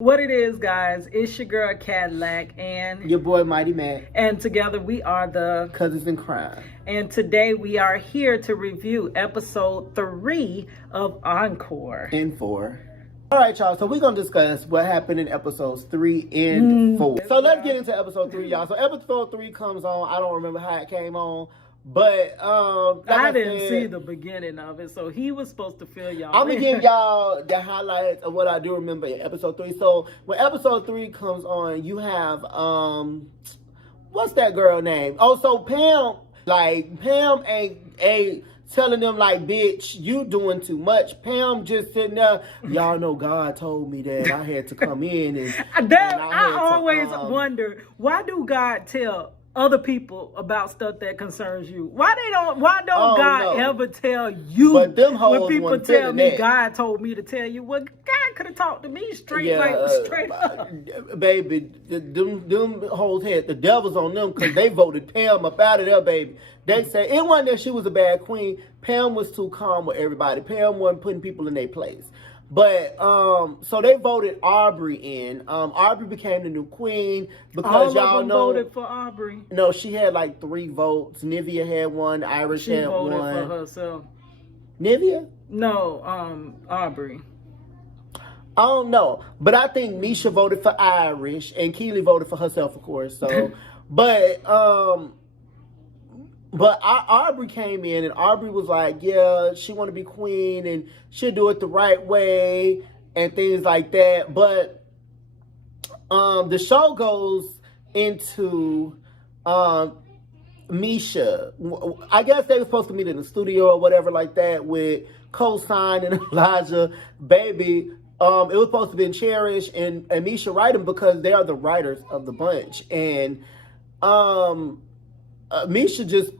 What it is, guys, it's your girl Cadillac and your boy Mighty Mac. And together we are the Cousins in Crime. And today we are here to review episode 3 of Encore. And 4. All right, y'all. So we're going to discuss what happened in episodes 3 and 4. So let's get into episode 3, y'all. So episode 3 comes on. I don't remember how it came on. But I didn't see the beginning of it, so he was supposed to fill y'all. I'm gonna give y'all the highlights of what I do remember in episode 3. So when episode 3 comes on, you have what's that girl name? Oh, so Pam ain't telling them like, bitch, you doing too much. Pam just sitting there, y'all know God told me that I had to come in and I always wonder, why do God tell other people about stuff that concerns you? Why don't God ever tell you? But them hoes when people tell me God told me to tell you, well, God could have talked to me straight up. Baby, them hoes had the devils on them because they voted Pam up out of there, baby. They say it wasn't that she was a bad queen. Pam was too calm with everybody. Pam wasn't putting people in their place. But so they voted Aubrey in. Aubrey became the new queen because y'all know voted for Aubrey. No, she had like 3 votes. Nivea had 1. Irish had 1. She voted for herself. Nivea? No, Aubrey. I don't know, but I think Mesha voted for Irish and Keely voted for herself, of course. So, but Aubrey came in and Aubrey was like, yeah, she want to be queen and she'll do it the right way and things like that. But the show goes into Mesha. I guess they were supposed to meet in the studio or whatever like that with Cosign and Elijah. Baby, it was supposed to be Cherish and Mesha writing because they are the writers of the bunch. And Mesha just,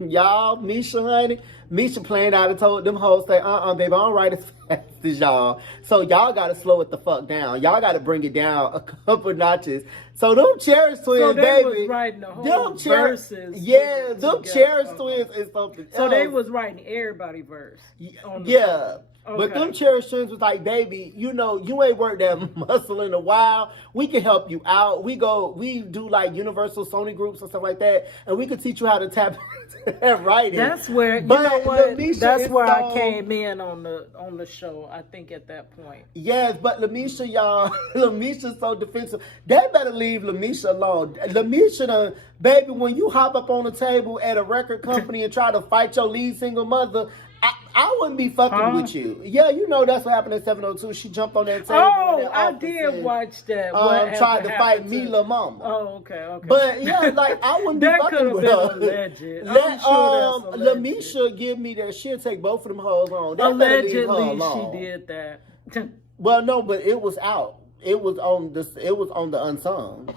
y'all, Mesha, honey, Mesha playing out and told them hoes, say, baby, I don't write as fast as y'all. So y'all got to slow it the fuck down. Y'all got to bring it down a couple notches. So them Cherish twins, baby. Was writing the whole verses. Yeah, them Cherish twins is something else. So they was writing everybody verse. Yeah. Okay. But them Cherish twins was like, baby, you know, you ain't worked that muscle in a while. We can help you out. We do like universal Sony groups and stuff like that, and we can teach you how to tap into that writing. That's where you know what? That's where I came in on the show. I think at that point. Yes, but Lamisha, y'all, Lamisha's so defensive. They better leave Lamisha alone. Lamisha, baby, when you hop up on the table at a record company and try to fight your lead single mother, I wouldn't be fucking with you. Yeah, you know that's what happened at 702. She jumped on that table. Oh, I did watch that. Tried to fight me, Lil Mama. Oh, okay. But yeah, like I wouldn't be fucking with her. Alleged. Let Lamisha give me that. She'll take both of them hoes on. Allegedly, she did that. Well, no, but it was out. It was on the Unsung.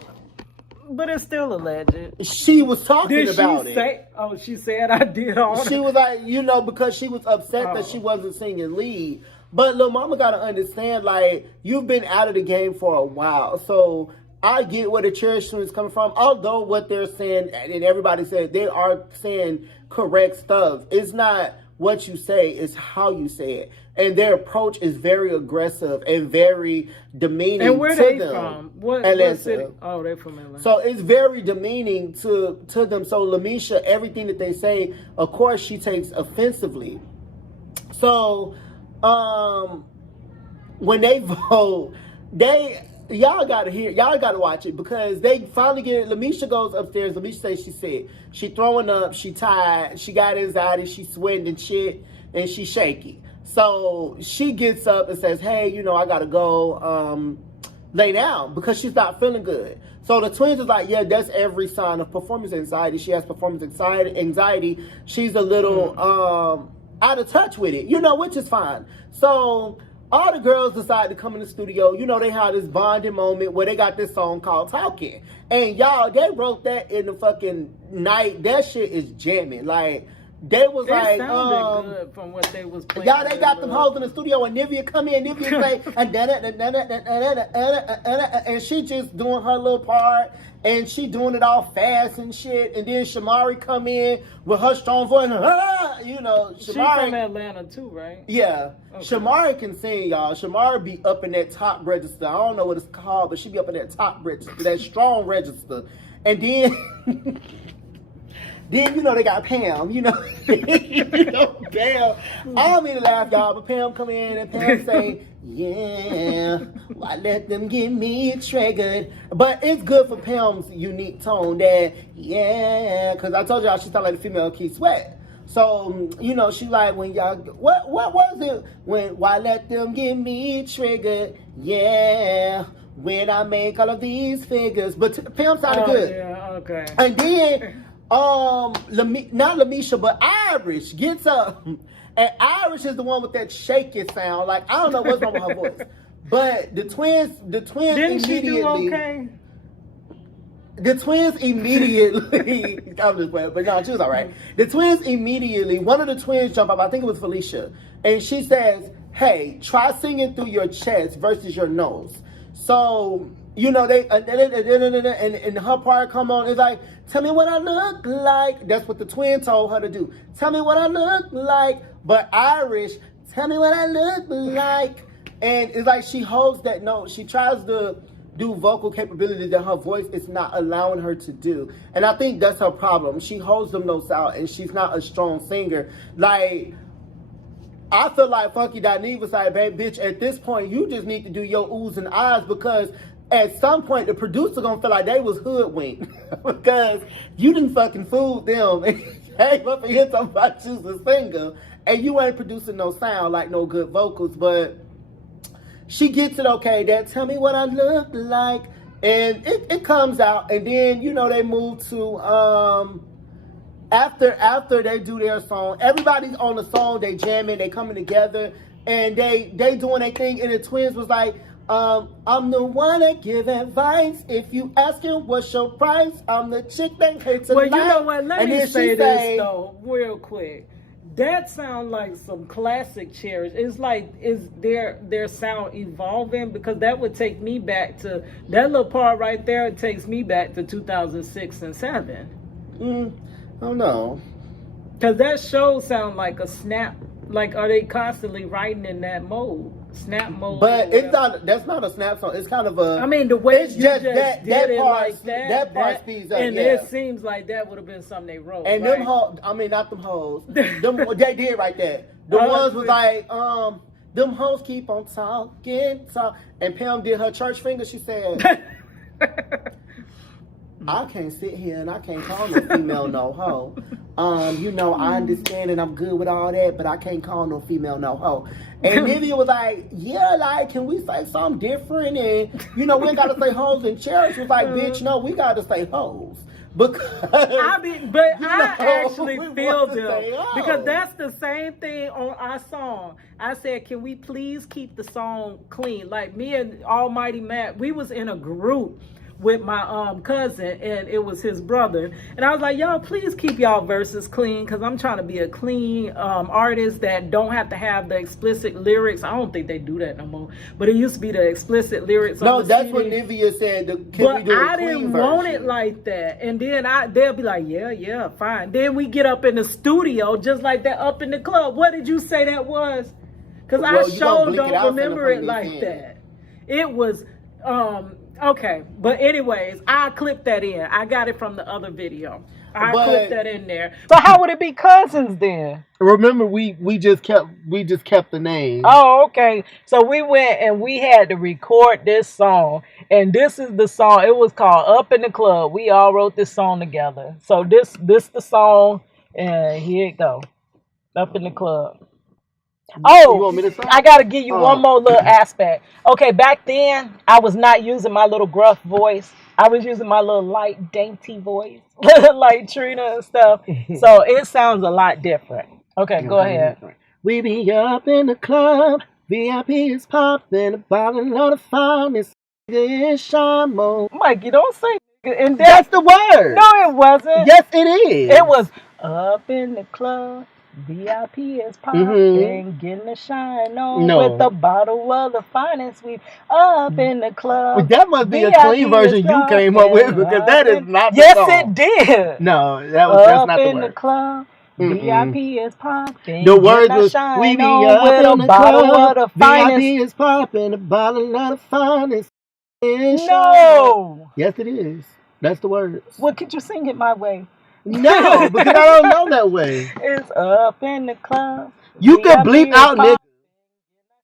But it's still alleged. She was talking about it. Oh, she said I did all that. She was like, you know, because she was upset that she wasn't singing lead. But Lil Mama got to understand, like, you've been out of the game for a while. So I get where the Cherish twins coming from. Although what they're saying, and everybody said, they are saying correct stuff. It's not what you say, it's how you say it. And their approach is very aggressive and very demeaning to them. And where they from? What city? Oh, they're from Atlanta. So it's very demeaning to them. So Lamisha, everything that they say, of course, she takes offensively. So when they vote, y'all gotta watch it because they finally get it. Lamisha goes upstairs. Lamisha says she's sick. She throwing up. She tired. She got anxiety. She's sweating and shit, and she's shaky. So she gets up and says, hey, you know, I gotta go lay down because she's not feeling good. So the twins is like, yeah, that's every sign of performance anxiety. She has performance anxiety. She's a little out of touch with it, you know, which is fine. So all the girls decide to come in the studio. You know, they had this bonding moment where they got this song called Talking. And y'all, they wrote that in the fucking night. That shit is jamming. Like, they was It like, sounded good from what they was playing. y'all, they got them hoes in the studio and Nivea come in, Nivea say, and she just doing her little part, and she doing it all fast and shit, and then Shamari come in with her strong voice, you know, Shamari. She from Atlanta too, right? Yeah. Okay. Shamari can sing, y'all. Shamari be up in that top register. I don't know what it's called, but she be up in that top register, that strong register. And then... Then, you know, they got Pam, you know. Pam. I don't mean to laugh, y'all, but Pam come in and Pam say, yeah, why let them get me triggered? But it's good for Pam's unique tone that, yeah, because I told y'all she sound like the female Keith Sweat. So, you know, she like, when y'all, what was it? Why let them get me triggered? Yeah, when I make all of these figures. But Pam sounded good. Yeah, okay. And then... not Lamisha, but Irish gets up, and Irish is the one with that shaky sound. Like, I don't know what's wrong with her voice, but the twins Didn't immediately. She do okay? The twins immediately. I'm just playing, but no, she was all right. The twins immediately. One of the twins jump up. I think it was Felicia, and she says, "Hey, try singing through your chest versus your nose." So. You know, they and her part come on. It's like, tell me what I look like. That's what the twin told her to do. Tell me what I look like. But Irish, tell me what I look like. And it's like she holds that note. She tries to do vocal capability that her voice is not allowing her to do. And I think that's her problem. She holds them notes out, and she's not a strong singer. Like, I feel like Funky Neve was like, babe, bitch, at this point, you just need to do your oohs and ahs, because at some point, the producer gonna feel like they was hoodwinked because you didn't fucking fool them and came up and here talking about you's a singer and you ain't producing no sound, like no good vocals. But she gets it okay. That tell me what I look like, and it comes out, and then you know they move to after they do their song, everybody's on the song, they jamming, they coming together, and they doing their thing, and the twins was like. I'm the one that give advice. If you asking what's your price, I'm the chick that hates Well, you know what? Let me say this though, real quick. That sounds like some classic Cherish. It's like, is their sound evolving? Because that would take me back to that little part right there. It takes me back to 2006 and 7. I don't know. Because that show sound like a snap. Like, are they constantly writing in that mode? Snap mode? But it's not. That's not a snap song. It's kind of a. I mean, the way it's just that it part. Like that part speeds up. And yeah. it seems like that would have been something they wrote. And right? them hoes. I mean, not them hoes. They did right there. The ones was like, them hoes keep on talking, and Pam did her church finger. She said. I can't sit here and I can't call no female no hoe. You know, I understand and I'm good with all that, but I can't call no female no hoe. And Nivea was like, yeah, like, can we say something different? And, you know, we ain't got to say hoes. And Cherish was like, bitch, no, we got to say hoes. Because, I actually feel them. Because that's the same thing on our song. I said, can we please keep the song clean? Like, me and Almighty Matt, we was in a group with my cousin, and it was his brother, and I was like, y'all please keep y'all verses clean, because I'm trying to be a clean artist that don't have to have the explicit lyrics. I don't think they do that no more, but it used to be the explicit lyrics. No, on the that's CD. What Nivea said. But I didn't want it like that, and then they'll be like, yeah, fine. Then we get up in the studio just like that, up in the club. What did you say that was? Because I sure don't remember it like that. It was okay, but anyways, I clipped that in. I got it from the other video. I clipped that in there. So how would it be cousins then? Remember, we just kept the name. Oh, okay. So we went and we had to record this song, and this is the song. It was called "Up in the Club." We all wrote this song together. So this the song, and here it go. Up in the Club. Oh, I gotta give you one more little aspect. Okay, back then I was not using my little gruff voice. I was using my little light, dainty voice, like Trina and stuff. So it sounds a lot different. Okay, go ahead. We be up in the club, VIP is popping, a bottle of the finest is Shamo. Mikey, don't say. And that's the word. No, it wasn't. Yes, it is. It was Up in the club, VIP is Mm-hmm. popping, getting the shine on No. with a bottle of the finest sweet. Up in the club, That must be a VIP clean is version you came up with, popping, because up that is in. not the Yes, song. it did. No, that's Up not the in the word. club, Mm-mm. VIP is popping, The getting words that was, we shine be on up with a in the bottle of club, the finest. VIP is popping, a bottle of the finest. No. Yes, it is. That's the words. Well, could you sing it my way? No, because I don't know that way. It's up in the club. You can bleep VIP is out, nigga. popping.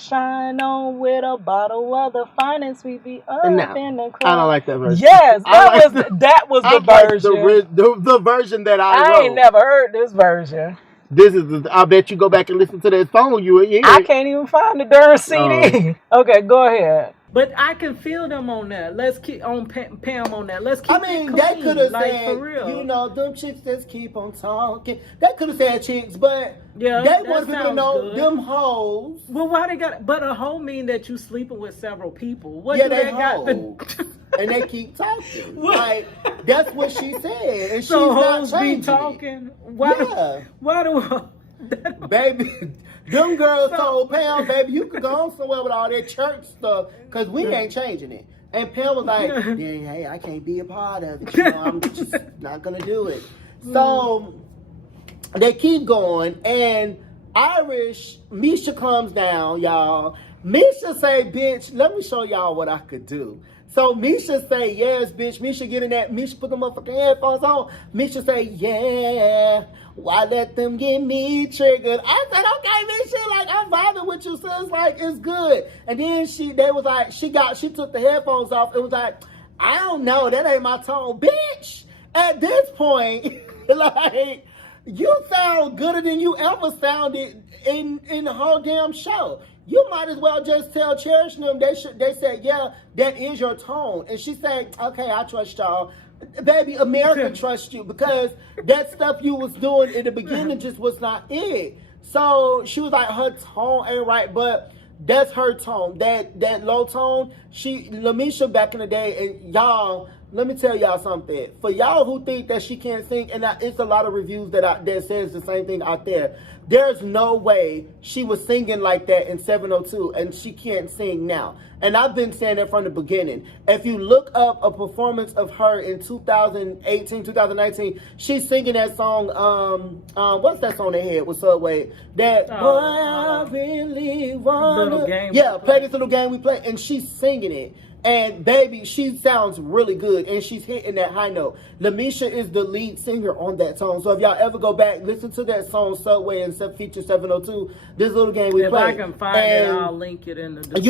Shine on with a bottle of the finest. We be up No, in the I don't club. like that version. Yes, I like that was I the like version. the version that I I ain't wrote. never heard this version. This is. I bet you go back and listen to that song. You will hear I it. can't even find the darn Oh. CD. Okay, go ahead. But I can feel them on that. Let's keep on Pam on that. Let's keep. I mean, it that clean, could have like, said, for real. you know, them chicks just keep on talking. That could have said chicks, but Yeah, they that want people to sounds know good. them hoes. Well, why they got? But a hoe mean that you sleeping with several people. What Yeah, do they that got hoes. to? And they keep talking. What? Like, that's what she said. And So she's not hoes changing be talking. Why? Yeah. Why do? Baby, them girls So- told Pam, baby, you could go on somewhere with all that church stuff, because we ain't changing it. And Pam was like, "Then, hey, I can't be a part of it. You know, I'm just not going to do it." So they keep going, and Irish, Mesha comes down, y'all. Mesha say, "Bitch, let me show y'all what I could do." So Mesha say, "Yes, bitch." Mesha get in that. Mesha put the motherfucking headphones on. Mesha say, "Yeah, why let them get me triggered?" I said, "Okay, Mesha, like, I'm vibing with you, sis. Like, it's good." And then they was like, she took the headphones off. It was like, I don't know, that ain't my tone, bitch. At this point, like, you sound gooder than you ever sounded in the whole damn show. You might as well just tell Cherish them. They said, yeah, that is your tone. And she said, okay, I trust y'all. Baby, America trusts you, because that stuff you was doing in the beginning just was not it. So she was like, her tone ain't right, but that's her tone. That low tone, Lamisha back in the day, and y'all, let me tell y'all something. For y'all who think that she can't sing, and it's a lot of reviews that says the same thing out there. There's no way she was singing like that in 702, and she can't sing now. And I've been saying that from the beginning. If you look up a performance of her in 2018, 2019, she's singing that song, what's that song they had with Subway? That, boy, I really wanna... Yeah, play this little game we play, and she's singing it. And baby, she sounds really good, and she's hitting that high note. Lamisha is the lead singer on that song. So if y'all ever go back, listen to that song Subway and feature 702. This little game we play. If I can find it, I'll link it in the description.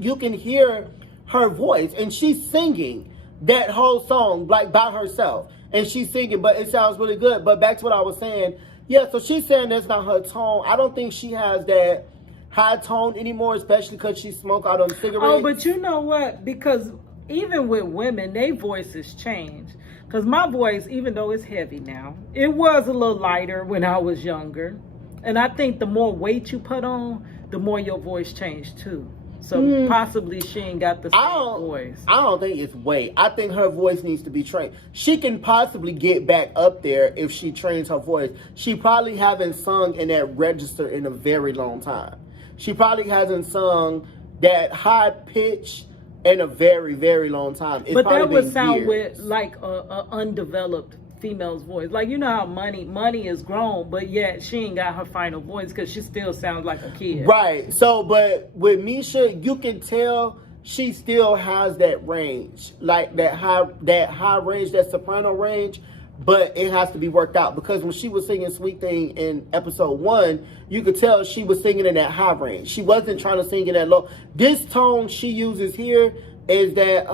You can hear her voice, and she's singing that whole song like by herself, and she's singing, but it sounds really good. But back to what I was saying, yeah. So she's saying that's not her tone. I don't think she has that high tone anymore, especially because she smoked out on cigarettes. Oh, but you know what? Because even with women, their voices change. Because my voice, even though it's heavy now, it was a little lighter when I was younger. And I think the more weight you put on, the more your voice changed too. So possibly she ain't got the same voice. I don't think it's weight. I think her voice needs to be trained. She can possibly get back up there if she trains her voice. She probably haven't sung in that register in a very long time. She probably hasn't sung that high pitch in a very, very long time. But that would sound with like a undeveloped female's voice. Like, you know how money is grown, but yet she ain't got her final voice because she still sounds like a kid. Right. So, but with Mesha, you can tell she still has that range, like that high range, that soprano range. But it has to be worked out, because when she was singing Sweet Thing in episode 1, you could tell she was singing in that high range. She wasn't trying to sing in that low. This tone she uses here is that,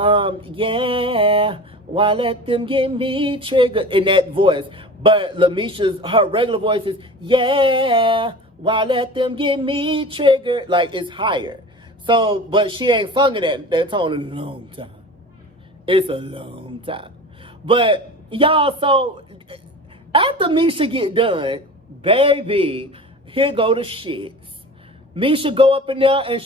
yeah, why let them get me triggered, in that voice. But Lamisha's, her regular voice is, yeah, why let them get me triggered, like it's higher. So, but she ain't sung in that tone in a long time. It's a long time. But y'all, so after Mesha get done, baby, here go the shits. Mesha go up in there and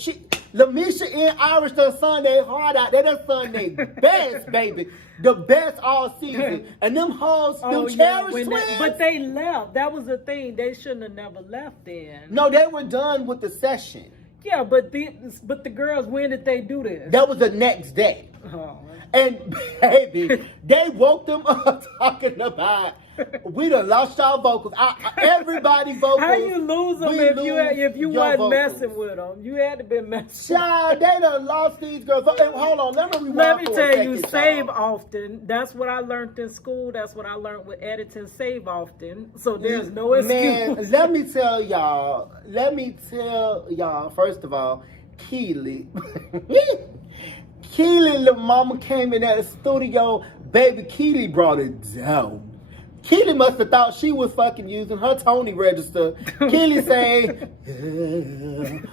Lamisha and Irish done sung their heart out. They done sung their best, baby. The best all season. And them hoes, them Cherish twins. But they left. That was the thing. They shouldn't have never left then. No, they were done with the session. Yeah, but the girls, when did they do this? That was the next day. Oh. And baby, they woke them up talking about we done lost our vocals. Everybody vocals. How you lose them if you wasn't vocals. Messing with them? You had to be messing. Child, they done lost these girls. Hey, hold on, let me tell you, save often. That's what I learned in school. That's what I learned with editing. Save often. So there's no excuse. Man, let me tell y'all. First of all, Keely. Keely, little mama came in at the studio. Baby, Keely brought it down. Keely must have thought she was fucking using her Tony register. Keely saying,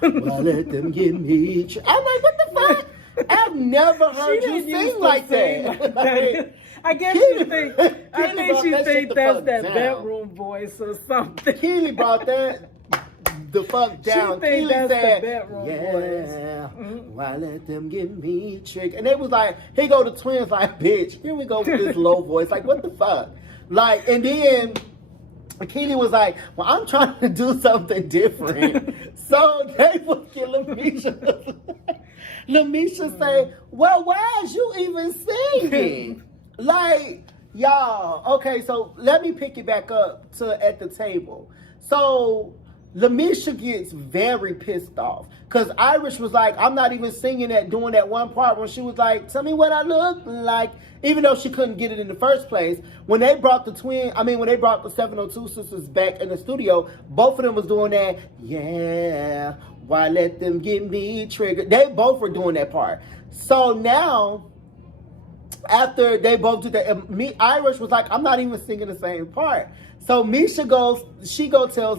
well, let them give me. I'm like, what the fuck? I've never heard you sing like that. I guess she think that's that bedroom voice or something. Keely brought that the fuck down. Keely said, yeah, why let them give me trick? And they was like, here go the twins, like, bitch, here we go with this low voice. Like, what the fuck? Like, and then Keely was like, well, I'm trying to do something different. So they was killing Misha. Lamisha say, well, why is you even singing? Like, y'all, okay, so let me pick it back up to at the table. So Lamisha gets very pissed off because Irish was like, I'm not even singing doing that one part when she was like, tell me what I look like, even though she couldn't get it in the first place. When they brought the 702 sisters back in the studio, both of them was doing that, yeah, why let them get me triggered. They both were doing that part. So now, after they both did that, Irish was like, I'm not even singing the same part. So Misha tells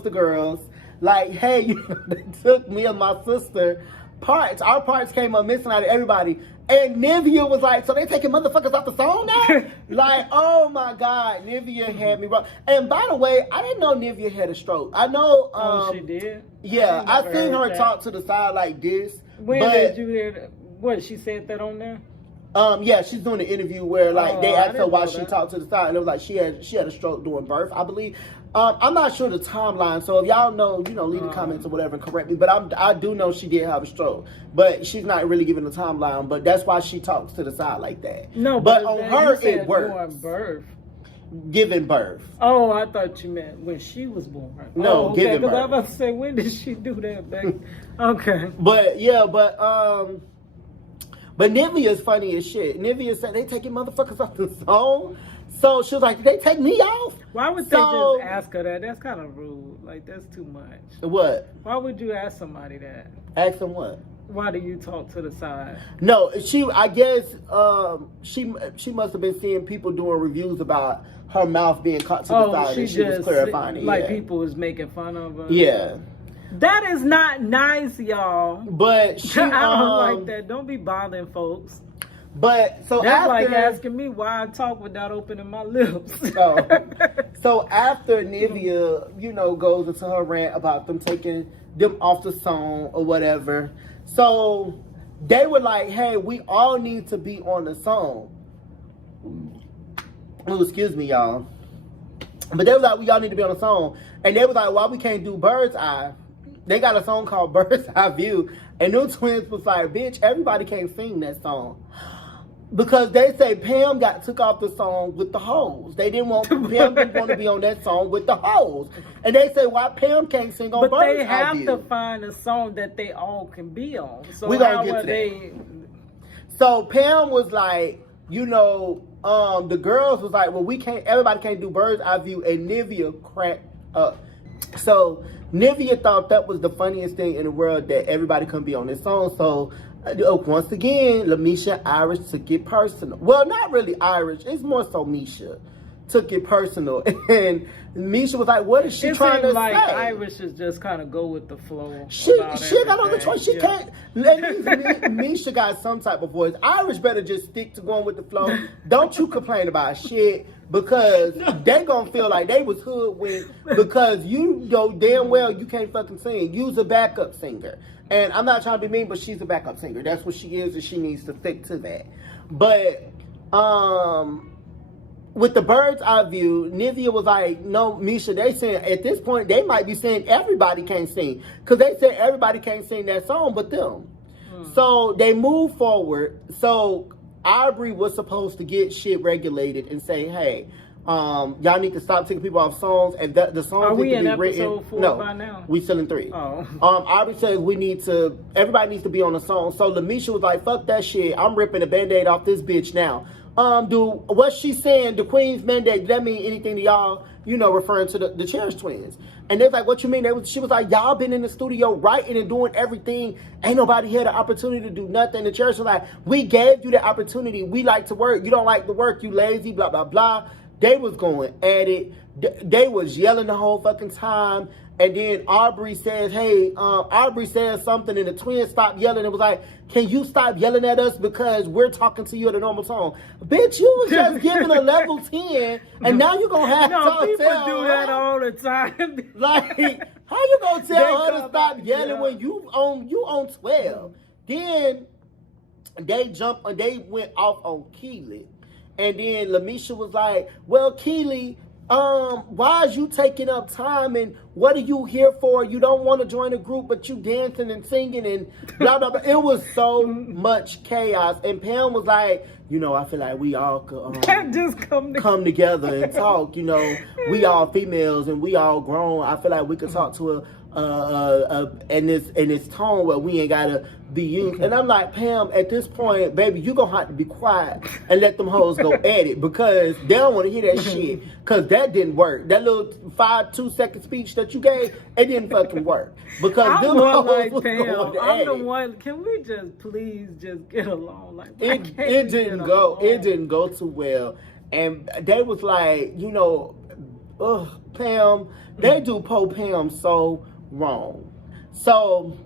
the girls, like, hey, they took me and my sister parts. Our parts came up missing out of everybody. And Nivea was like, so they taking motherfuckers off the song now? Like, oh my God, Nivea had me wrong. And by the way, I didn't know Nivea had a stroke. I know. She did? Yeah, I seen her talk to the side like this. When did you hear that? What, she said that on there? Yeah, she's doing an interview where they asked her why she talked to the side, and it was like she had a stroke during birth, I believe. I'm not sure the timeline, so if y'all know, leave the comments or whatever and correct me. But I do know she did have a stroke, but she's not really giving the timeline. But that's why she talks to the side like that. No, but on her it works. During birth. Giving birth. Oh, I thought you meant when she was born. No, okay, giving birth. I was about to say, when did she do that back? Okay. But Nivea's funny as shit. Nivea said they taking motherfuckers off the song. So she was like, did they take me off? Why would they just ask her that? That's kind of rude. Like, that's too much. What? Why would you ask somebody that? Ask them what? Why do you talk to the side? No, I guess she must have been seeing people doing reviews about her mouth being caught to the side, and she was clarifying it. Like, people was making fun of her. Yeah. That is not nice, y'all. But she, I don't like that. Don't be bothering folks. But so that's like asking me why I talk without opening my lips. So after Nivea, goes into her rant about them taking them off the song or whatever, so they were like, "Hey, we all need to be on the song." Oh, excuse me, y'all. But they were like, "We all need to be on the song," and they was like, "Why we can't do Bird's Eye?" They got a song called Bird's Eye View, and them twins was like, "Bitch, everybody can't sing that song." Because they say Pam took off the song with the hoes. Pam didn't want to be on that song with the hoes. And they say, why Pam can't sing on Bird's Eye View? But they have to find a song that they all can be on. So we're going to get to that. So Pam was like, the girls was like, well, everybody can't do Bird's Eye View. And Nivea cracked up. So Nivea thought that was the funniest thing in the world, that everybody couldn't be on this song. So once again, Mesha and Irish took it personal. Well, not really Irish. It's more so Mesha took it personal. And Mesha was like, what is she trying to like say? Irish is just kind of go with the flow. She got no other choice. She can't. At least Mesha got some type of voice. Irish better just stick to going with the flow. Don't you complain about shit, because they gonna feel like they was hoodwinked, because you know damn well you can't fucking sing. Use a backup singer. And I'm not trying to be mean, but she's a backup singer. That's what she is, and she needs to stick to that. But with the bird's eye view, Nivea was like, no, Mesha, they saying at this point they might be saying everybody can't sing, because they said everybody can't sing that song but them. So they moved forward. So Aubrey was supposed to get shit regulated and say, hey, y'all need to stop taking people off songs, and the songs need to be written. Episode 4 by now? We still in 3. Oh. Aubrey says everybody needs to be on the song. So Lamisha was like, fuck that shit. I'm ripping a band-aid off this bitch now. What she's saying, the Queen's mandate, does that mean anything to y'all? You know, referring to the Cherish twins. And they're like, what you mean? She was like, y'all been in the studio writing and doing everything. Ain't nobody had the opportunity to do nothing. The Cherish was like, we gave you the opportunity. We like to work. You don't like to work. You lazy, blah, blah, blah. They was going at it. They was yelling the whole fucking time. And then Aubrey says, hey, Aubrey says something, and the twins stopped yelling. It was like, can you stop yelling at us because we're talking to you at a normal tone? Bitch, you was just giving a level 10, and now you're going to have to people tell do her. that all the time. Like, how you going to tell her to stop yelling when you on 12? Then they went off on Keely. And then Lamisha was like, well, Keely, why is you taking up time, and what are you here for? You don't want to join a group, but you dancing and singing and blah, blah, blah. It was so much chaos. And Pam was like, you know, I feel like we all could just come together and talk. You know, we all females and we all grown. I feel like we could talk to in this tone where we ain't gotta be used. And I'm like, Pam, at this point, baby, you gonna have to be quiet and let them hoes go at it, because they don't want to hear that shit, because that didn't work. That little 2-second speech that you gave, it didn't fucking work, because I'm them more hoes like was Pam. going to I'm at the it. one. Can we just please just get along? Like It didn't go. It didn't go too well, and they was like, you know, Pam, they do Pam so wrong. So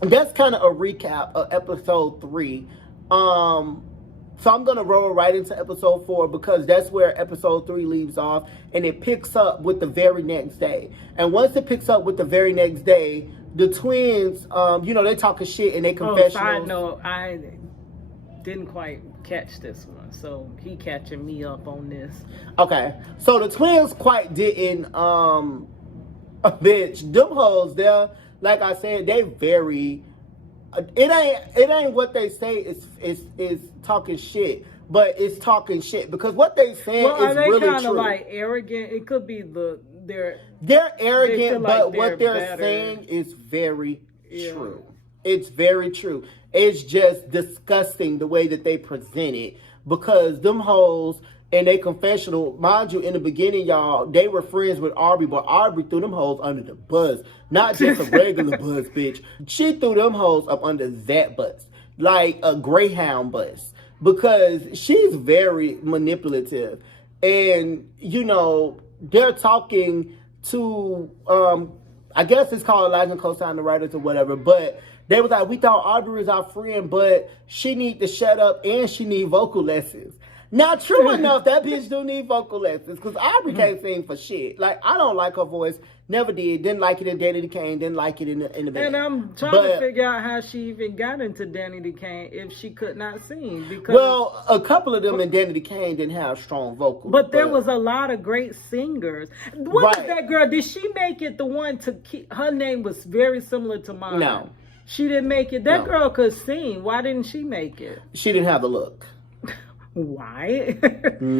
that's kind of a recap of episode 3. So I'm gonna roll right into episode 4, because that's where episode 3 leaves off, and it picks up with the very next day. And once it picks up with the very next day, the twins, you know, they talking shit and they confessionals. Side note, I didn't quite catch this one, so he catching me up on this. Okay, so the twins quite didn't. Bitch, them hoes there, like I said, they very. It ain't what they say is talking shit, but it's talking shit, because what they saying is really true. Are they kind of like arrogant? It could be they're arrogant, like but what they're saying is very true. It's very true. It's just disgusting the way that they present it, because them hoes in a confessional, mind you, in the beginning, y'all, they were friends with Aubrey, but Aubrey threw them hoes under the bus. Not just a regular bus, bitch. She threw them hoes up under that bus, like a Greyhound bus, because she's very manipulative. And, you know, they're talking to, I guess it's called Elijah Co-sign the writers or whatever, but they was like, we thought Aubrey was our friend, but she need to shut up and she need vocal lessons. Now, true enough, that bitch do need vocal lessons, because Aubrey can't sing for shit. Like, I don't like her voice. Never did. Didn't like it in Danny DeCane. Didn't like it in the band. And I'm trying to figure out how she even got into Danny DeCane if she could not sing. Because, well, a couple of them in Danny DeCane didn't have strong vocals. But there was a lot of great singers. What was that girl? Did she make it the one to keep? Her name was very similar to mine. No. She didn't make it. That girl could sing. Why didn't she make it? She didn't have the look. Why?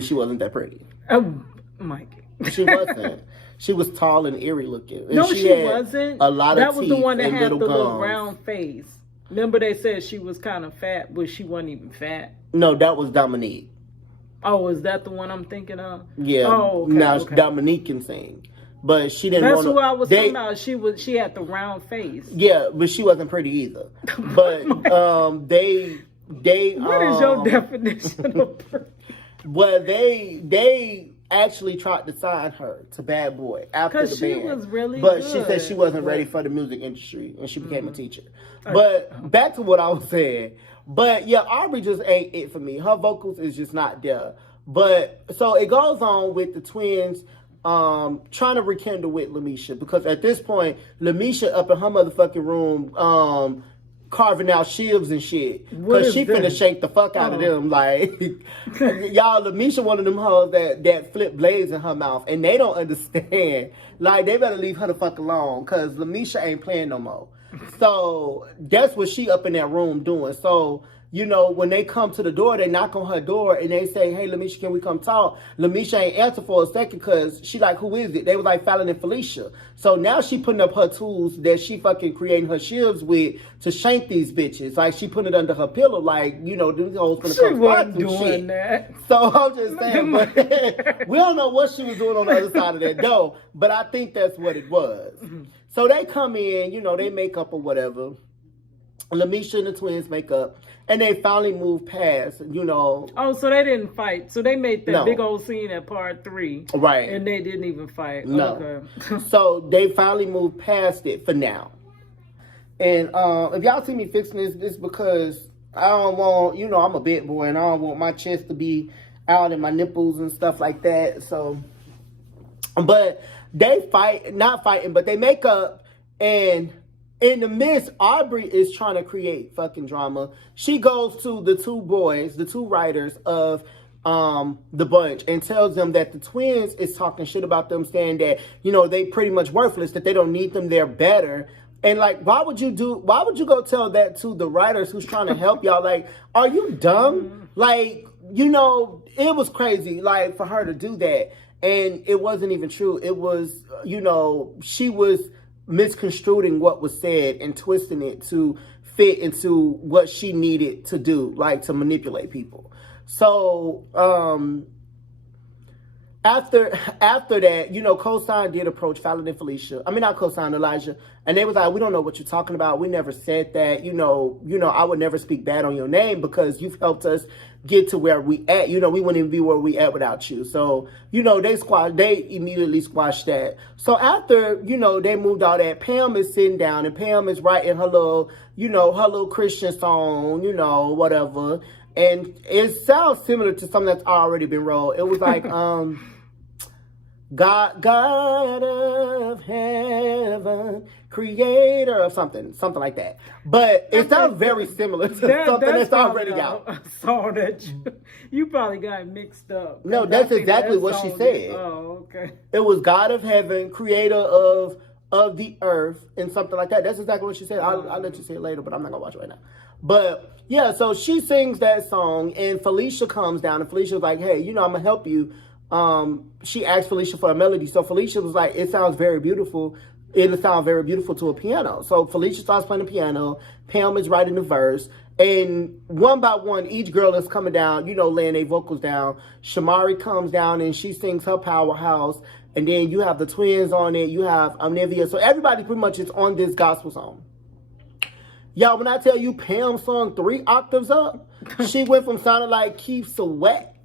She wasn't that pretty. Oh, Mikey. She wasn't. She was tall and eerie looking. And no, she wasn't. A lot of that was the one that had the little gums. round face. Remember they said she was kind of fat, but she wasn't even fat. No, that was Dominique. Oh, is that the one I'm thinking of? Yeah. Oh, okay, now Dominique can sing, but she didn't. That's who I was talking about. She had the round face. Yeah, but she wasn't pretty either. But they. What is your definition of pretty? Well, they actually tried to sign her to Bad Boy after the she band. was really but good, she said she wasn't ready for the music industry, and she became a teacher. But back to what I was saying. But yeah, Aubrey just ain't it for me. Her vocals is just not there. But so it goes on with the twins trying to rekindle with Lamisha, because at this point, Lamisha up in her motherfucking room carving out shields and shit. Because she finna shake the fuck out of them. Like, y'all, Lamisha one of them hoes that flip blades in her mouth, and they don't understand. Like, they better leave her the fuck alone, because Lamisha ain't playing no more. So that's what she up in that room doing. So, you know, when they come to the door, they knock on her door and they say, hey, Lamisha, can we come talk? Lamisha ain't answer for a second because she like, who is it? They was like Fallon and Felicia. So now she putting up her tools that she fucking creating her shields with to shank these bitches. Like, she putting it under her pillow, like, you know, these hoes gonna come start some shit. That. So I'm just saying, but we don't know what she was doing on the other side of that door, but I think that's what it was. So they come in, you know, they make up or whatever. Lamisha and the twins make up, and they finally move past, you know. Oh, so they didn't fight. So they made that big old scene at part 3. Right. And they didn't even fight. No. Okay. So they finally moved past it for now. And if y'all see me fixing this because I don't want, you know, I'm a big boy, and I don't want my chest to be out and my nipples and stuff like that. So, but they fight, not fighting, but they make up, and in the midst, Aubrey is trying to create fucking drama. She goes to the two boys, the two writers of the bunch, and tells them that the twins is talking shit about them, saying that, you know, they pretty much worthless, that they don't need them, they're better. And like, why would you go tell that to the writers who's trying to help y'all? Like, are you dumb? Like, you know, it was crazy, like, for her to do that. And it wasn't even true. It was, you know, she was misconstruing what was said and twisting it to fit into what she needed to do, like to manipulate people. So after that, you know, Cosign did approach Fallon and Felicia. I mean, not Cosign, Elijah. And they was like, we don't know what you're talking about. We never said that. You know, I would never speak bad on your name because you've helped us get to where we at. You know, we wouldn't even be where we at without you. So, you know, they immediately squashed that. So after, you know, they moved all that, Pam is sitting down and Pam is writing her little Christian song, you know, whatever. And it sounds similar to something that's already been rolled. It was like, God of heaven, creator of something like that. But it sounds very similar to something that's already out. I saw that you probably got mixed up. No, that's exactly what she said. Oh, okay. It was God of heaven, creator of the earth, and something like that. That's exactly what she said. I'll let you say it later, but I'm not gonna watch it right now. But yeah, so she sings that song, and Felicia comes down, and Felicia's like, hey, you know, I'm gonna help you. She asked Felicia for a melody, so Felicia was like, it sounds very beautiful. It'll sound very beautiful to a piano. So Felicia starts playing the piano. Pam is writing the verse. And one by one, each girl is coming down, you know, laying their vocals down. Shamari comes down and she sings her Powerhouse. And then you have the twins on it. You have Nivea. So everybody pretty much is on this gospel song. Y'all, when I tell you Pam sung 3 octaves up, she went from sounding like Keith Sweat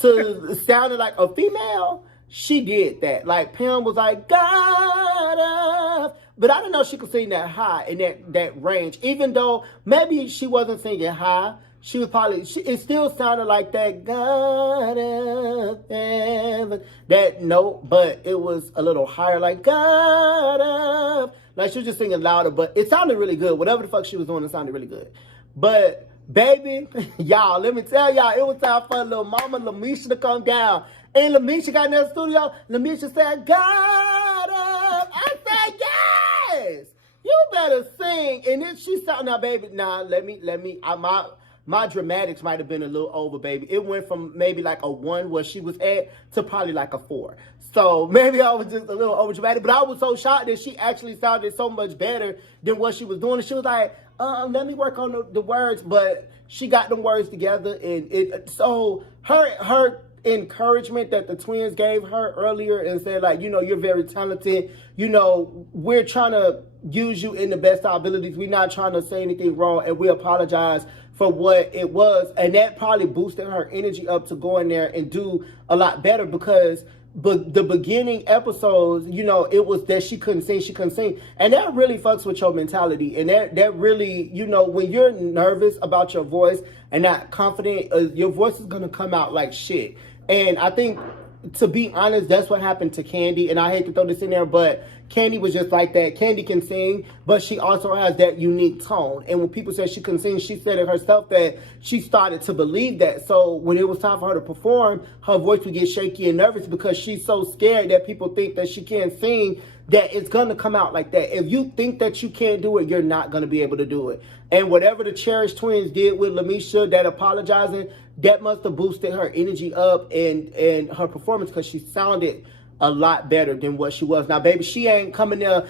to sounding like a female. She did that. Like, Pam was like, God of... But I didn't know she could sing that high in that range. Even though maybe she wasn't singing high, she was probably... it still sounded like that God of heaven. That note, but it was a little higher, like God of... Like, she was just singing louder, but it sounded really good. Whatever the fuck she was doing, it sounded really good. But, baby, y'all, let me tell y'all, it was time for little mama Lamisha to come down. And Lamisha got in that studio. Lamisha said, God up. I said, yes. You better sing. And then she said, now, baby, my dramatics might have been a little over, baby. It went from maybe like a 1 where she was at to probably like a 4. So maybe I was just a little over dramatic. But I was so shocked that she actually sounded so much better than what she was doing. And she was like, let me work on the words. But she got them words together. And so her encouragement that the twins gave her earlier and said, like, you know, you're very talented. You know, we're trying to use you in the best of our abilities. We're not trying to say anything wrong, and we apologize for what it was, and that probably boosted her energy up to go in there and do a lot better because. But the beginning episodes, you know, it was that she couldn't sing, and that really fucks with your mentality, and that really, you know, when you're nervous about your voice and not confident, your voice is gonna come out like shit. And I think, to be honest, that's what happened to Candy, and I hate to throw this in there, but Candy was just like that. Candy can sing, but she also has that unique tone. And when people said she couldn't sing, she said it herself that she started to believe that. So when it was time for her to perform, her voice would get shaky and nervous because she's so scared that people think that she can't sing, that it's going to come out like that. If you think that you can't do it, you're not going to be able to do it. And whatever the Cherish twins did with Lamisha, that apologizing, that must have boosted her energy up and her performance because she sounded a lot better than what she was. Now, baby, she ain't coming there.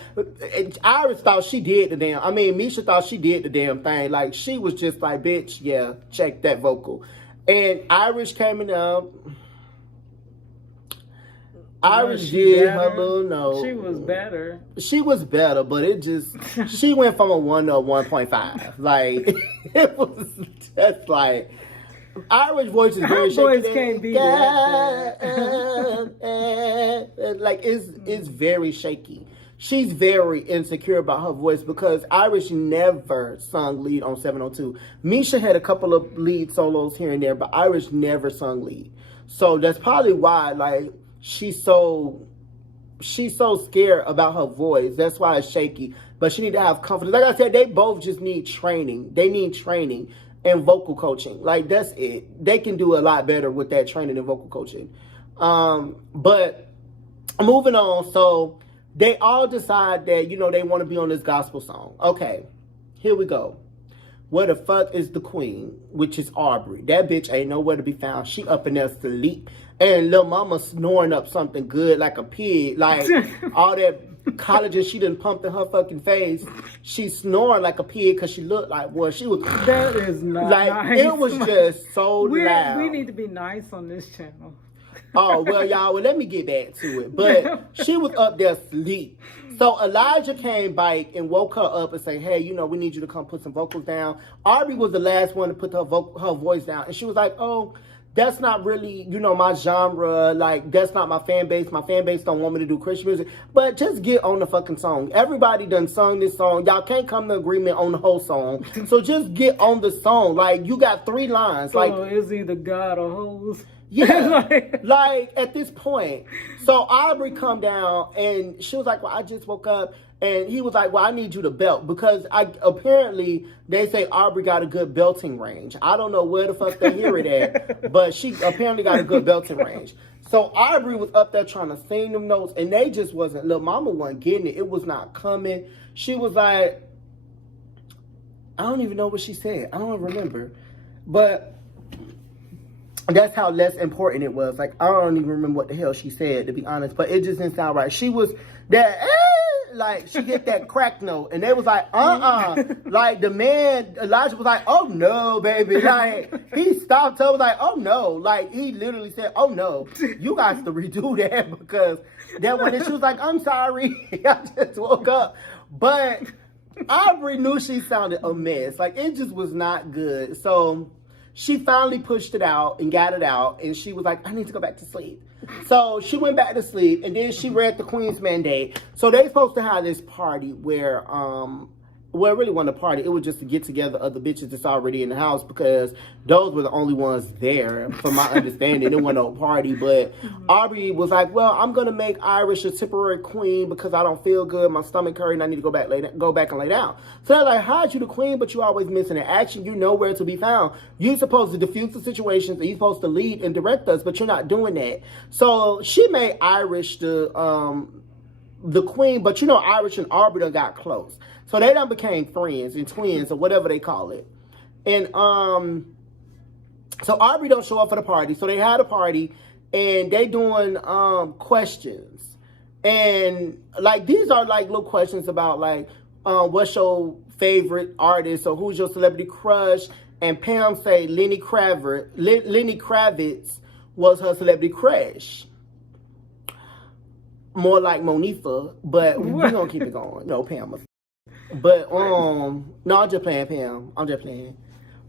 Iris thought she did the damn. I mean, Mesha thought she did the damn thing. Like, she was just like, bitch, yeah, check that vocal. And Irish came in there. Irish did her little note. She was better. She was better, but it just, she went from a 1 to a 1.5. Like, it was just like, Irish voice is very shaky. Her voice can't be that. Like, it's very shaky. She's very insecure about her voice because Irish never sung lead on 702. Mesha had a couple of lead solos here and there, but Irish never sung lead. So that's probably why, like, she's so scared about her voice. That's why it's shaky. But she need to have confidence. Like I said, they both just need training. They need training and vocal coaching. Like, that's it. They can do a lot better with that training and vocal coaching. But moving on, so they all decide that, you know, they want to be on this gospel song. Okay, here we go. Where the fuck is the queen, which is Aubrey? That bitch ain't nowhere to be found. She up in there asleep. And Lil Mama snoring up something good like a pig. Like, all that collagen she done pumped in her fucking face. She's snoring like a pig because she looked like one. She was. That is not like, nice. It was just so loud. We need to be nice on this channel. Oh, well, y'all, well, let me get back to it. But she was up there asleep. So Elijah came back and woke her up and said, hey, you know, we need you to come put some vocals down. Aubrey was the last one to put her voice down. And she was like, oh, that's not really, you know, my genre. Like, that's not my fan base. My fan base don't want me to do Christian music. But just get on the fucking song. Everybody done sung this song. Y'all can't come to agreement on the whole song. So just get on the song. Like, you got 3 lines. So like, it's either God or hoes. Yeah, like at this point. So Aubrey come down and she was like, well, I just woke up. And he was like, well, I need you to belt because apparently they say Aubrey got a good belting range. I don't know where the fuck they hear it at, but she apparently got a good belting range. So Aubrey was up there trying to sing them notes and they just wasn't, Lil Mama wasn't getting it. It was not coming. She was like, I don't even know what she said. I don't remember. But that's how less important it was. Like, I don't even remember what the hell she said, to be honest. But it just didn't sound right. She was that, like, she hit that crack note. And they was like, Like, the man, Elijah was like, oh, no, baby. Like, he stopped her, was like, oh, no. Like, he literally said, oh, no. You guys to redo that because that one. And she was like, I'm sorry. I just woke up. But Aubrey knew she sounded a mess. Like, it just was not good. So she finally pushed it out and got it out. And she was like, I need to go back to sleep. So she went back to sleep. And then she read the Queen's Mandate. So they supposed to have this party where, well, it really wasn't a party. It was just to get together other bitches that's already in the house because those were the only ones there, from my understanding. It wasn't no party. But Aubrey was like, well, I'm going to make Irish a temporary queen because I don't feel good. My stomach hurting. And I need to go back and lay down. So they're like, how'd you the queen, but you always missing in action? You're nowhere to be found. You're supposed to diffuse the situations and you're supposed to lead and direct us, but you're not doing that. So she made Irish the queen, but you know, Irish and Aubrey done got close. So they done became friends and twins or whatever they call it. And so Aubrey don't show up for the party. So they had a party and they doing questions. And like these are like little questions about like what's your favorite artist or who's your celebrity crush? And Pam say Lenny Kravitz was her celebrity crush. More like Monifa, but we're gonna keep it going. No, Pam was. But no, I'm just playing, Pam. I'm just playing.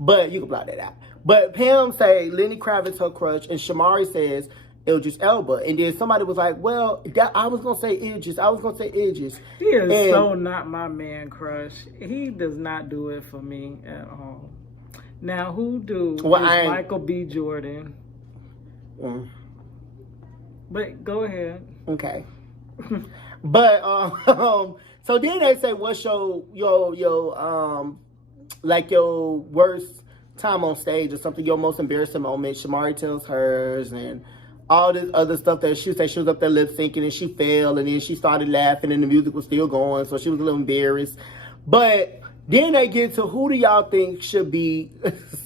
But you can block that out. But Pam say Lenny Kravitz her crush, and Shamari says Idris Elba. And then somebody was like, well, I was going to say Idris. He is so not my man crush. He does not do it for me at all. Now, who do is Michael B. Jordan. But go ahead. Okay. But, so then they say, what's your worst time on stage or something, your most embarrassing moment? Shamari tells hers, and all this other stuff that she said. She was up there lip syncing and she fell, and then she started laughing and the music was still going, so she was a little embarrassed. But then they get to who do y'all think should be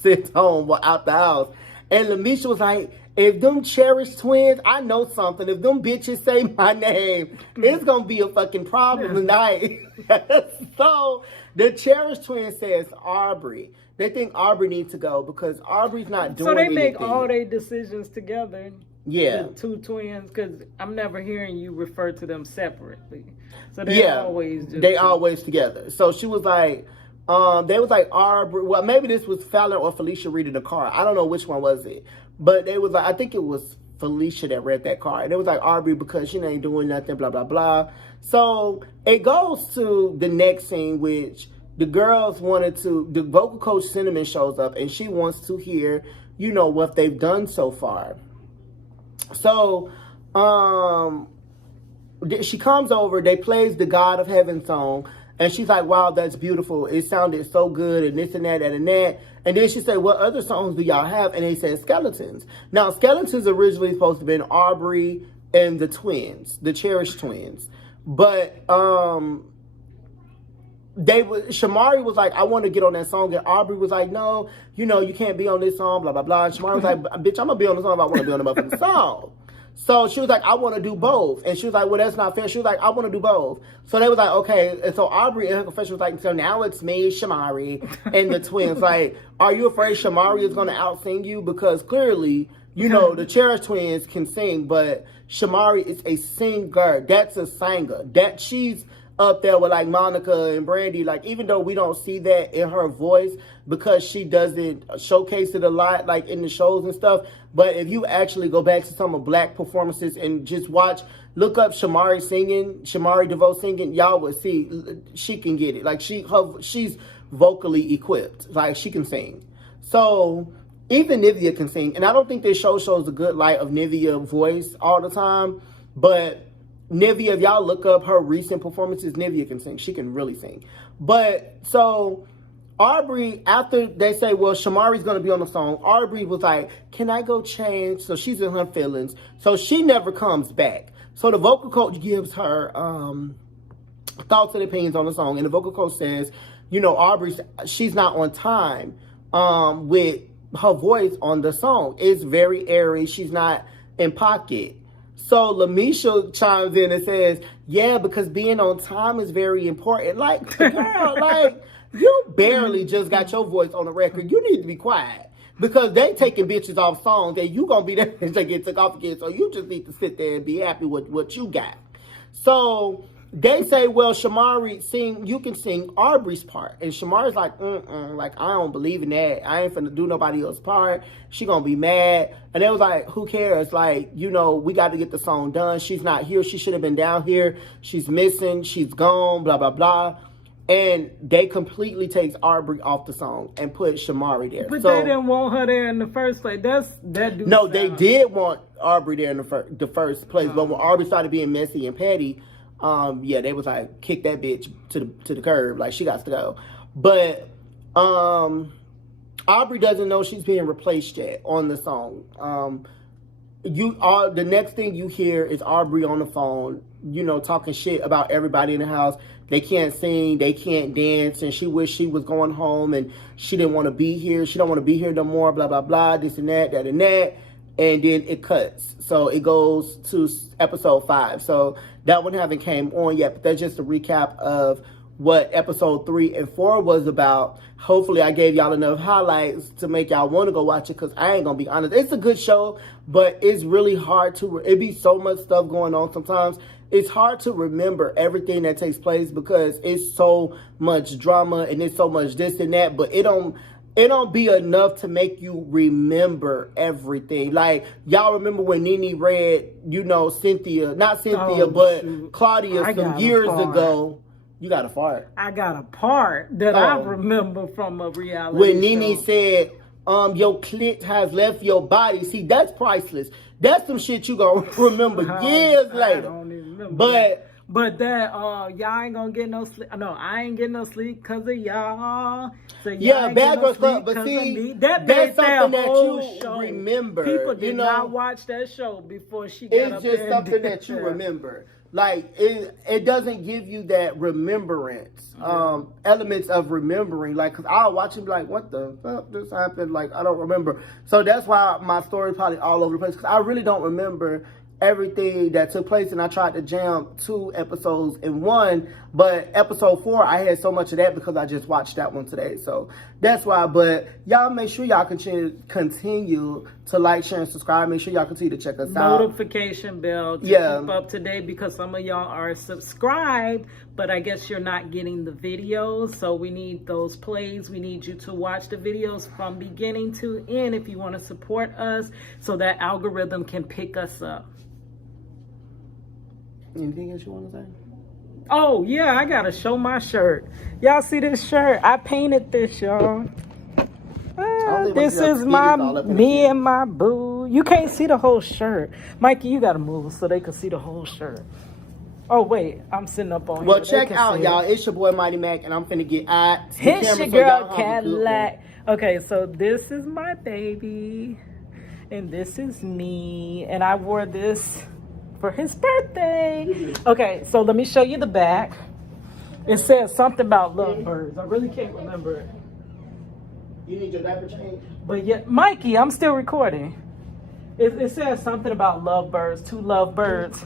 sent home or out the house? And Lamisha was like, if them Cherish twins, I know something. If them bitches say my name, it's going to be a fucking problem tonight. So the Cherish twins says Aubrey. They think Aubrey needs to go because Aubrey's not doing anything. So they make all their decisions together. Yeah. The two twins, because I'm never hearing you refer to them separately. So they always do. They always together. So she was like, they was like Aubrey. Well, maybe this was Fallon or Felicia reading the card. I don't know which one was it. But they was like, I think it was Felicia that read that card. And it was like Aubrey because she ain't doing nothing, blah, blah, blah. So it goes to the next scene, which the girls wanted to, the vocal coach Cinnamon shows up and she wants to hear, what they've done so far. So, she comes over, they plays the God of Heaven song, and she's like, wow, that's beautiful. It sounded so good, and this and that, and that. And then she said, what other songs do y'all have? And they said Skeletons. Now, Skeletons originally supposed to have been Aubrey and the twins, the Cherish twins. But, Shamari was like, I want to get on that song, and Aubrey was like, no, you can't be on this song, blah, blah, blah. And Shamari was like, bitch, I'm going to be on the song if I want to be on the motherfucking song. So she was like, I want to do both. And she was like, well, that's not fair. She was like, I want to do both. So they was like, okay. And so Aubrey in her confession was like, so now it's me, Shamari, and the twins. Like, are you afraid Shamari is going to out-sing you? Because clearly, the Cherish twins can sing, but Shamari is a singer. That's a singer. That she's up there with like Monica and Brandy, like even though we don't see that in her voice because she doesn't showcase it a lot like in the shows and stuff, but if you actually go back to some of Black performances and just look up Shamari DeVoe singing, y'all would see she can get it. Like she's vocally equipped, like she can sing. So even Nivea can sing, and I don't think this show shows a good light of Nivea's voice all the time, but Nivea, if y'all look up her recent performances, Nivea can sing. She can really sing. But, so, Aubrey, after they say, well, Shamari's going to be on the song, Aubrey was like, can I go change? So, she's in her feelings. So, she never comes back. So, the vocal coach gives her thoughts and opinions on the song. And the vocal coach says, Aubrey, she's not on time with her voice on the song. It's very airy. She's not in pocket. So Lamisha chimes in and says, yeah, because being on time is very important. Like, girl, like, you barely just got your voice on the record. You need to be quiet. Because they taking bitches off songs and you going to be there until they get took off again. So you just need to sit there and be happy with what you got. So they say, well, Shamari, you can sing Aubrey's part. And Shamari's like, like, I don't believe in that. I ain't finna do nobody else's part. She gonna be mad. And they was like, who cares? Like, we got to get the song done. She's not here. She should have been down here. She's missing. She's gone, blah, blah, blah. And they completely takes Aubrey off the song and put Shamari there. But they didn't want her there in the first place. No, they did want Aubrey there in the first place. But when Aubrey started being messy and petty, they was like, kick that bitch to the curb. Like, she got to go. But Aubrey doesn't know she's being replaced yet on the song. The next thing you hear is Aubrey on the phone, talking shit about everybody in the house. They can't sing, they can't dance, and she wished she was going home and she didn't want to be here. She don't want to be here no more, blah, blah, blah, this and that, and that. And then it cuts. So it goes to episode 5. So that one haven't came on yet, but that's just a recap of what episode 3 and 4 was about. Hopefully I gave y'all enough highlights to make y'all want to go watch it, because I ain't gonna be honest, it's a good show, but it's really hard it be so much stuff going on sometimes. It's hard to remember everything that takes place because it's so much drama and it's so much this and that, but it don't be enough to make you remember everything. Like, y'all remember when Nene read, Cynthia, not Cynthia, but shoot. Claudia some years ago. You got a fart. I got a part that I remember from a reality when show. Nene said, your clit has left your body. See, that's priceless. That's some shit you gonna remember years later. I don't even remember But that, y'all ain't gonna get no sleep. No, I ain't getting no sleep because of y'all. So y'all Bad Girls Club, but see, that's something that you show. remember. People did not watch that show before she got up there. It's just something that you remember. Like, it doesn't give you that remembrance, elements of remembering. Like, because I'll watch and be like, what the fuck just happened? Like, I don't remember. So that's why my story is probably all over the place, because I really don't remember everything that took place, and I tried to jam 2 episodes in one, but episode 4 I had so much of that because I just watched that one today, so that's why. But y'all make sure y'all continue to like, share, and subscribe. Make sure y'all continue to check us out. Notification bell to keep up to date, because some of y'all are subscribed, but I guess you're not getting the videos, so we need those plays. We need you to watch the videos from beginning to end if you want to support us, so that algorithm can pick us up. Anything else you want to say? Oh, yeah, I got to show my shirt. Y'all see this shirt? I painted this, y'all. This is me and my boo. You can't see the whole shirt. Mikey, you got to move so they can see the whole shirt. Oh, wait, I'm sitting up on here. Well, check out, y'all. It's your boy, Mighty Mac, and I'm finna get at the It's camera, your girl, Cadillac. Okay, so this is my baby, and this is me, and I wore this for his birthday. Okay, so let me show you the back. It says something about lovebirds. I really can't remember it. You need your diaper change? But yeah, Mikey, I'm still recording. It says something about lovebirds, 2 lovebirds.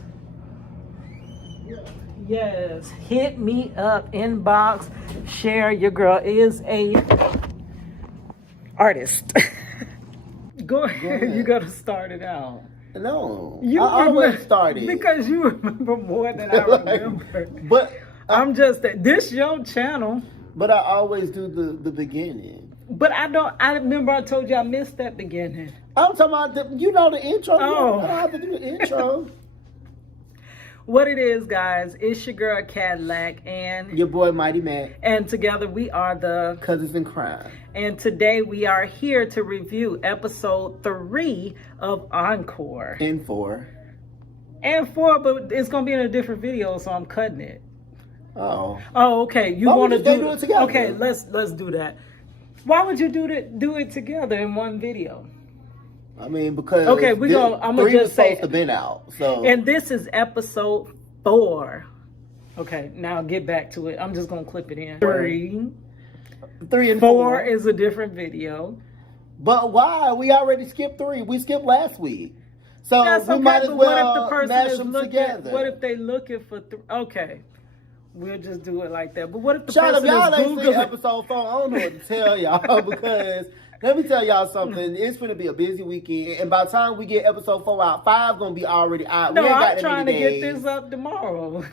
Yes, hit me up, inbox, share. Your girl is a artist. Go ahead. You got to start it out. No, I always started. Because you remember more than I remember. But I'm just, this your channel. But I always do the beginning. But I remember I told you I missed that beginning. I'm talking about, the intro. Oh. I don't have to do the intro. What it is, guys, it's your girl Cadillac and your boy Mighty Mac. And together we are the Cousins in Crime. And today we are here to review episode 3 of Encore. And 4. And 4, but it's gonna be in a different video, so I'm cutting it. Oh. Oh, okay. You want to do it together? Okay, let's do that. Why would you do it together in one video? I mean, because I'm gonna just say supposed to been out. So, and this is episode 4. Okay, now get back to it. I'm just gonna clip it in. 3 and 4 is a different video. But why? We already skipped 3. We skipped last week. So that's we okay, might as well what if the person mash is them looking, together. What if they looking for okay. We'll just do it like that. But what if the person is y'all ain't seen Googling episode 4? I don't know what to tell y'all because let me tell y'all something. It's going to be a busy weekend, and by the time we get episode 4 out, 5 going to be already out. No, I'm trying to get this up tomorrow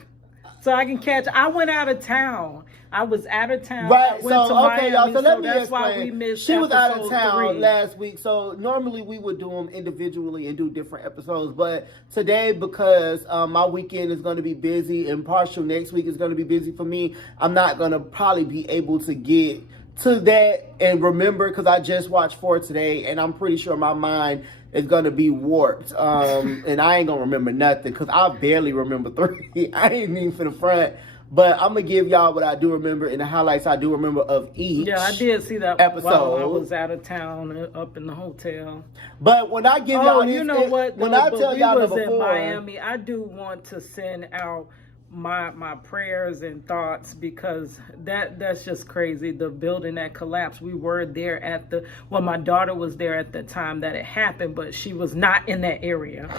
so I can catch. I went out of town. I was out of town. Right. So okay, y'all. So let me that's explain. Why we missed she was out of town 3. last week, so normally we would do them individually and do different episodes. But today, because my weekend is going to be busy and partial next week is going to be busy for me, I'm not going to probably be able to get to that and remember, because I just watched 4 today, and I'm pretty sure my mind is going to be warped. And I ain't going to remember nothing because I barely remember 3. I ain't even for the front. But I'm going to give y'all what I do remember and the highlights I do remember of each. Yeah, I did see that episode. While I was out of town, up in the hotel. But when I give y'all this, you know what? When I tell y'all number 4, Miami, I do want to send out my prayers and thoughts, because that's just crazy. The building that collapsed, we were there my daughter was there at the time that it happened, but she was not in that area.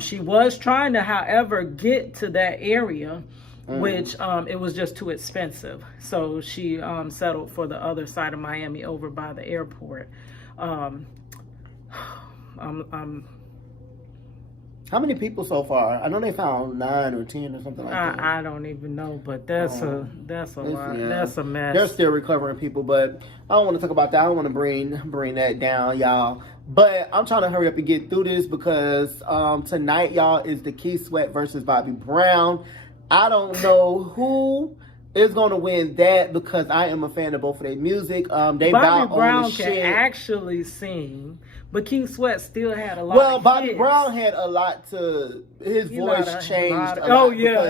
She was trying to, however, get to that area, which it was just too expensive. So she settled for the other side of Miami over by the airport. How many people so far? I know they found 9 or 10 or something like that. I don't even know, but that's a lot. Yeah. That's a mess. They're still recovering people, but I don't want to talk about that. I don't want to bring that down, y'all. But I'm trying to hurry up and get through this because tonight, y'all, is the Keith Sweat versus Bobby Brown. I don't know who is going to win that because I am a fan of both of their music. They Bobby Brown can actually sing, but Keith Sweat still had a lot. Well, of Bobby hits. Brown had a lot to his voice changed. Oh yeah,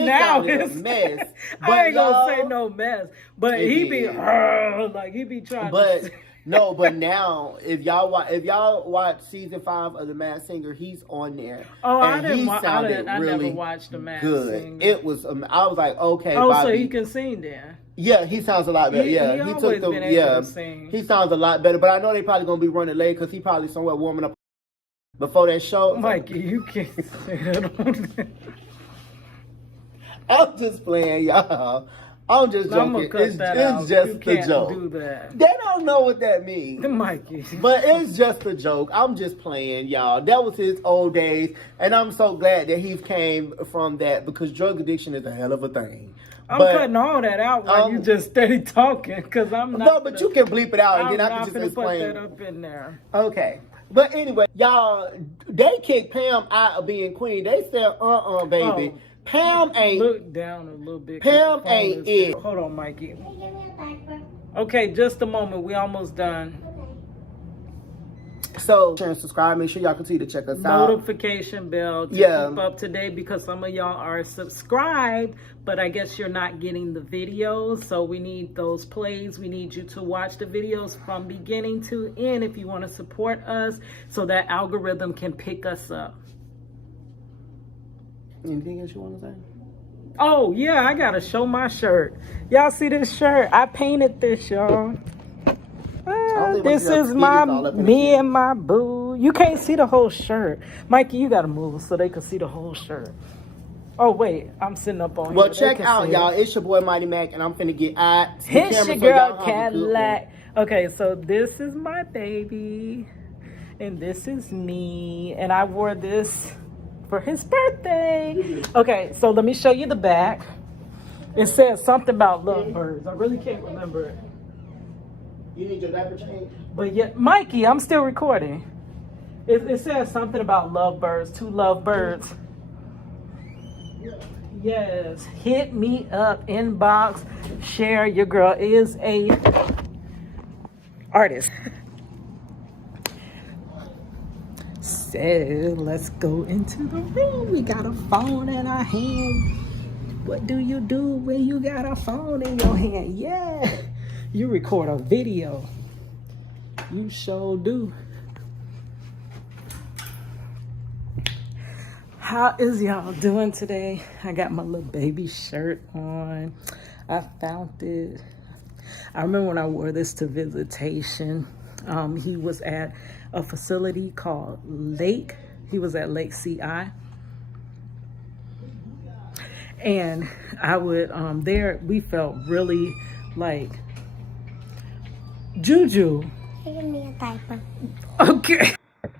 now it's a mess. But I ain't gonna say no mess, but he be like he be trying. But no, but now if y'all watch season 5 of The Masked Singer, he's on there. Oh, and I never watched The Masked Singer. It was. I was like, okay. Oh, Bobby. So he can sing then. Yeah, he sounds a lot better. He took the to sing. He sounds a lot better. But I know they probably gonna be running late because he probably somewhere warming up before that show. Mikey, you can't say that. I'm just playing, y'all. I'm just joking. It's just a joke. Do that. They don't know what that means. Mikey. But it's just a joke. I'm just playing, y'all. That was his old days. And I'm so glad that he came from that because drug addiction is a hell of a thing. I'm cutting all that out while you just steady talking because I'm not. No, but you can bleep it out and then I can just explain. Put that up in there. Okay. But anyway, y'all, they kicked Pam out of being queen. They said, baby. Oh. Pam ain't. Look down a little bit. Pam ain't it. Hold on, Mikey. Okay, just a moment. We almost done. So, share and subscribe. Make sure y'all continue to check us out. Notification bell to keep up to date because some of y'all are subscribed, but I guess you're not getting the videos. So we need those plays. We need you to watch the videos from beginning to end if you want to support us so that algorithm can pick us up. Anything else you want to say? Oh, yeah, I got to show my shirt. Y'all see this shirt? I painted this, y'all. This is me and my boo. You can't see the whole shirt. Mikey, you got to move so they can see the whole shirt. Oh, wait. I'm sitting up on here. Well, check out, y'all. It's your boy, Mighty Mac, and I'm finna get at the camera. It's your girl, so Cadillac. Okay, so this is my baby. And this is me. And I wore this for his birthday. Okay, so let me show you the back. It says something about lovebirds. I really can't remember it. You need your diaper change? But yeah, Mikey, I'm still recording. It says something about lovebirds, 2 lovebirds. Yes, hit me up, inbox, share. Your girl is a artist. So let's go into the room. We got a phone in our hand. What do you do when you got a phone in your hand? Yeah, you record a video. You sure do. How is y'all doing today? I got my little baby shirt on. I found it. I remember when I wore this to visitation. He was at a facility called Lake. He was at Lake CI. And I would, there, we felt really like Juju. Give me a diaper. Okay.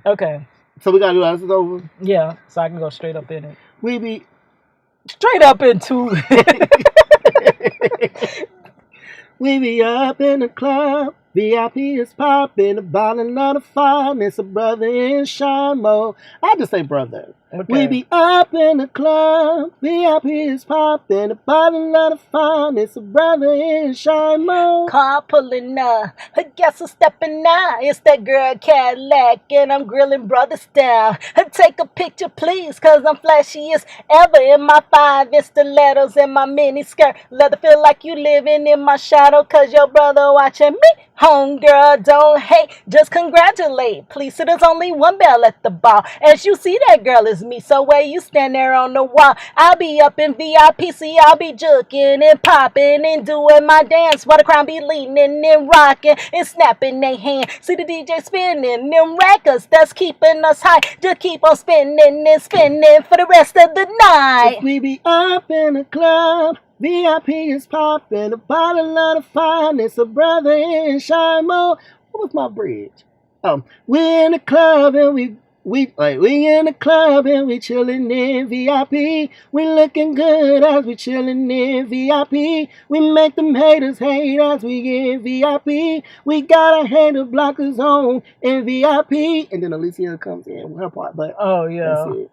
Okay. So we gotta do that. This is over? Yeah, so I can go straight up in it. We be straight up into it. We be up in the club. VIP is popping, a bottle of the fun. It's a brother in shine mode. I just say brother. Okay. We be up in the club. VIP is popping, a bottle of the fun. It's a brother in shine mode. Car pulling up, I guess I'm stepping out. It's that girl Cadillac, and I'm grilling brothers down. Take a picture, please, cause I'm flashy as ever in my 5-inch stilettos and my mini skirt. Let it feel like you living in my shadow, cause your brother watching me. Homegirl, don't hate, just congratulate. Please, so there's only one bell at the bar. As you see, that girl is me. So where you stand there on the wall, I'll be up in VIP. See, I'll be juking and popping and doing my dance while the crowd be leaning and rocking and snapping their hand. See the DJ spinning them records that's keeping us high. Just keep on spinning and spinning for the rest of the night. We be up in the club. VIP is popping, a bottle of the finest, a brother in shine mode. What was my bridge? We in the club and we We in the club and we chillin' in VIP. We looking good as we chillin' in VIP. We make them haters hate as we in VIP. We got our hater blockers on in VIP. And then Alicia comes in with her part, but Oh yeah. that's it.